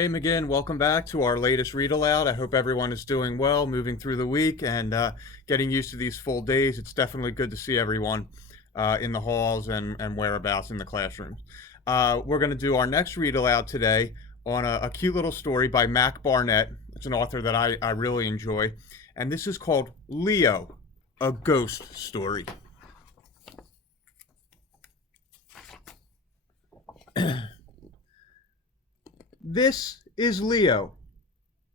Hey McGinn, welcome back to our latest read aloud. I hope everyone is doing well, moving through the week and getting used to these full days. It's definitely good to see everyone in the halls and whereabouts in the classrooms. We're going to do our next read aloud today on a cute little story by Mac Barnett. It's an author that I really enjoy. And this is called Leo, a ghost story. This is Leo.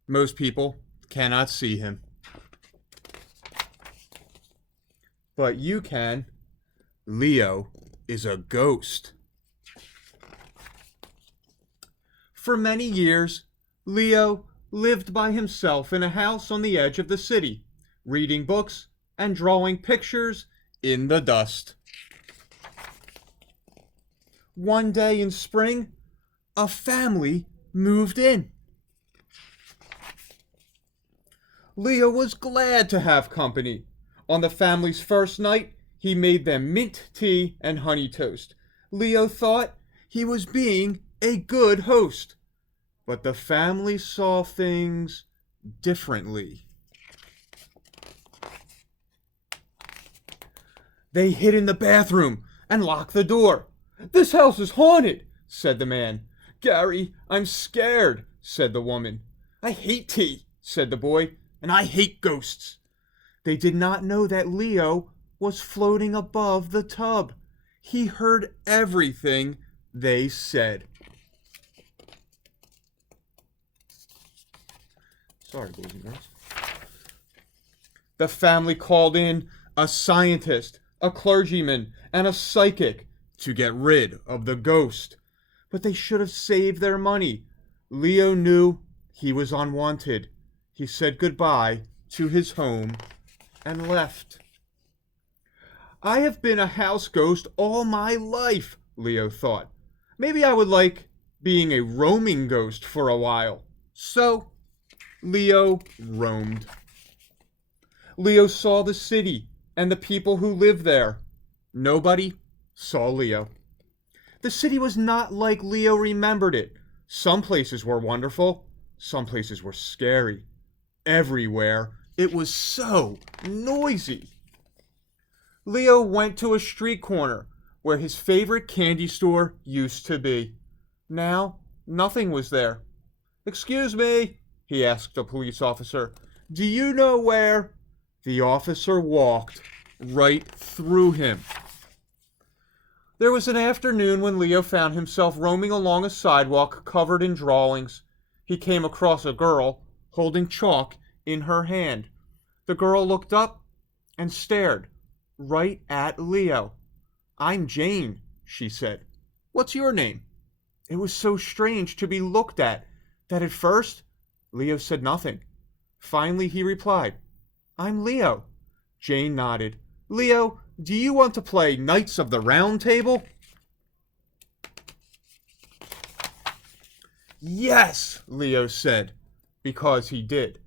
Most people cannot see him. But you can. Leo is a ghost. For many years, Leo lived by himself in a house on the edge of the city, reading books and drawing pictures in the dust. One day in spring, a family moved in. Leo was glad to have company. On the family's first night, he made them mint tea and honey toast. Leo thought he was being a good host. But the family saw things differently. They hid in the bathroom and locked the door. "This house is haunted," said the man. "Gary, I'm scared," said the woman. "I hate tea," said the boy, "and I hate ghosts." They did not know that Leo was floating above the tub. He heard everything they said. Sorry, boys and girls. The family called in a scientist, a clergyman, and a psychic to get rid of the ghost. But they should have saved their money. Leo knew he was unwanted. He said goodbye to his home and left. "I have been a house ghost all my life," Leo thought. "Maybe I would like being a roaming ghost for a while." So Leo roamed. Leo saw the city and the people who lived there. Nobody saw Leo. The city was not like Leo remembered it. Some places were wonderful. Some places were scary. Everywhere, it was so noisy. Leo went to a street corner where his favorite candy store used to be. Now, nothing was there. "Excuse me," he asked a police officer. "Do you know where?" The officer walked right through him. There was an afternoon when Leo found himself roaming along a sidewalk covered in drawings. He came across a girl holding chalk in her hand. The girl looked up and stared right at Leo. "I'm Jane," she said. "What's your name?" It was so strange to be looked at that at first Leo said nothing. Finally he replied, "I'm Leo." Jane nodded. "Leo, do you want to play Knights of the Round Table?" "Yes," Leo said, because he did.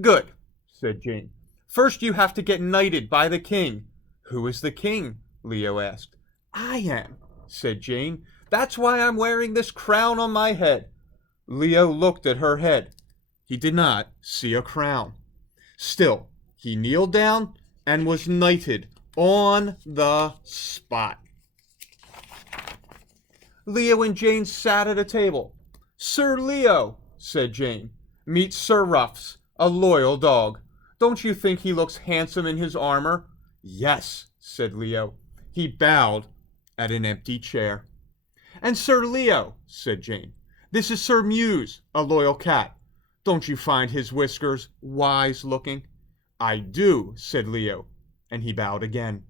"Good," said Jane. "First you have to get knighted by the king." "Who is the king?" Leo asked. "I am," said Jane. "That's why I'm wearing this crown on my head." Leo looked at her head. He did not see a crown. Still, he kneeled down and was knighted on the spot. Leo and Jane sat at a table. "Sir Leo," said Jane, "meet Sir Ruffs, a loyal dog. Don't you think he looks handsome in his armor?" "Yes," said Leo. He bowed at an empty chair. "And Sir Leo," said Jane, "this is Sir Muse, a loyal cat. Don't you find his whiskers wise-looking?" "I do," said Leo, and he bowed again.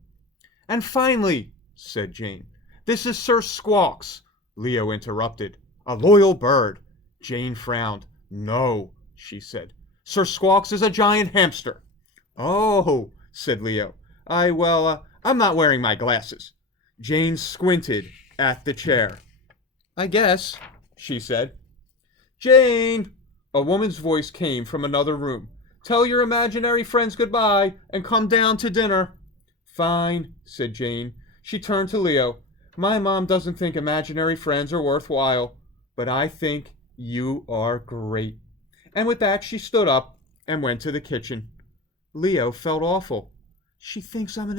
"And finally," said Jane, "this is Sir Squawks," Leo interrupted. "A loyal bird." Jane frowned. "No," she said. "Sir Squawks is a giant hamster." "Oh," said Leo. I'm not wearing my glasses." Jane squinted at the chair. "I guess," she said. "Jane!" A woman's voice came from another room. "Tell your imaginary friends goodbye and come down to dinner." "Fine," said Jane. She turned to Leo. "My mom doesn't think imaginary friends are worthwhile, but I think You are great. And with that, she stood up and went to the kitchen. Leo felt awful. She thinks I'm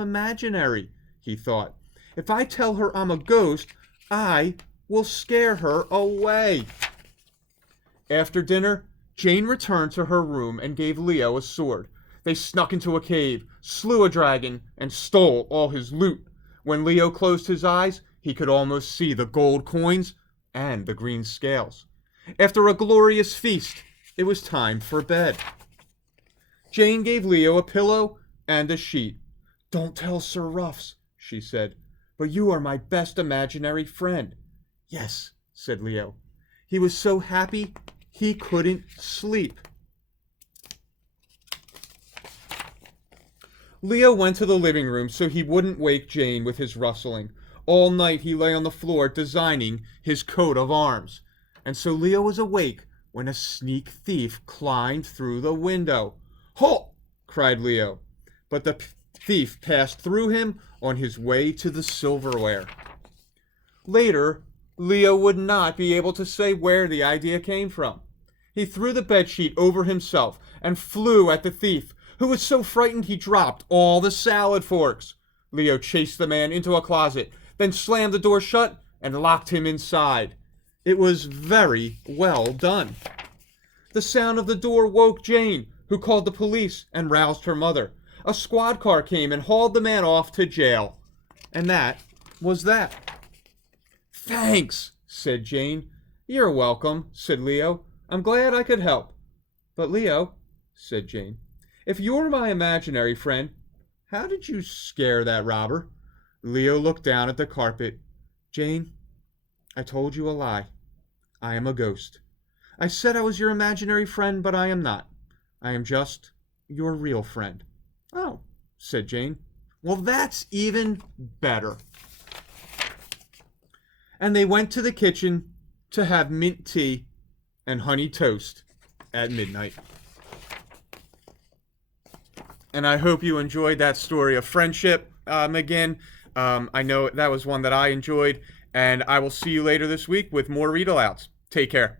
imaginary, he thought. If I tell her I'm a ghost, I will scare her away. After dinner, Jane returned to her room and gave Leo a sword. They snuck into a cave, slew a dragon, and stole all his loot. When Leo closed his eyes, he could almost see the gold coins and the green scales. After a glorious feast, it was time for bed. Jane gave Leo a pillow and a sheet. Don't tell Sir Ruffs, she said, but you are my best imaginary friend. Yes, said Leo. He was so happy he couldn't sleep. Leo went to the living room so he wouldn't wake Jane with his rustling. All night he lay on the floor designing his coat of arms. And so Leo was awake when a sneak thief climbed through the window. Halt! Cried Leo. But the thief passed through him on his way to the silverware. Later, Leo would not be able to say where the idea came from. He threw the bedsheet over himself and flew at the thief, who was so frightened he dropped all the salad forks. Leo chased the man into a closet, then slammed the door shut and locked him inside. It was very well done. The sound of the door woke Jane, who called the police and roused her mother. A squad car came and hauled the man off to jail. And that was that. Thanks, said Jane. You're welcome, said Leo. I'm glad I could help. But Leo, said Jane, if you're my imaginary friend, how did you scare that robber? Leo looked down at the carpet. Jane, I told you a lie. I am a ghost. I said I was your imaginary friend, but I am not. I am just your real friend. Oh, said Jane. Well, that's even better. And they went to the kitchen to have mint tea and honey toast at midnight. And I hope you enjoyed that story of friendship, Megan. I know that was one that I enjoyed, and I will see you later this week with more read-alouds. Take care.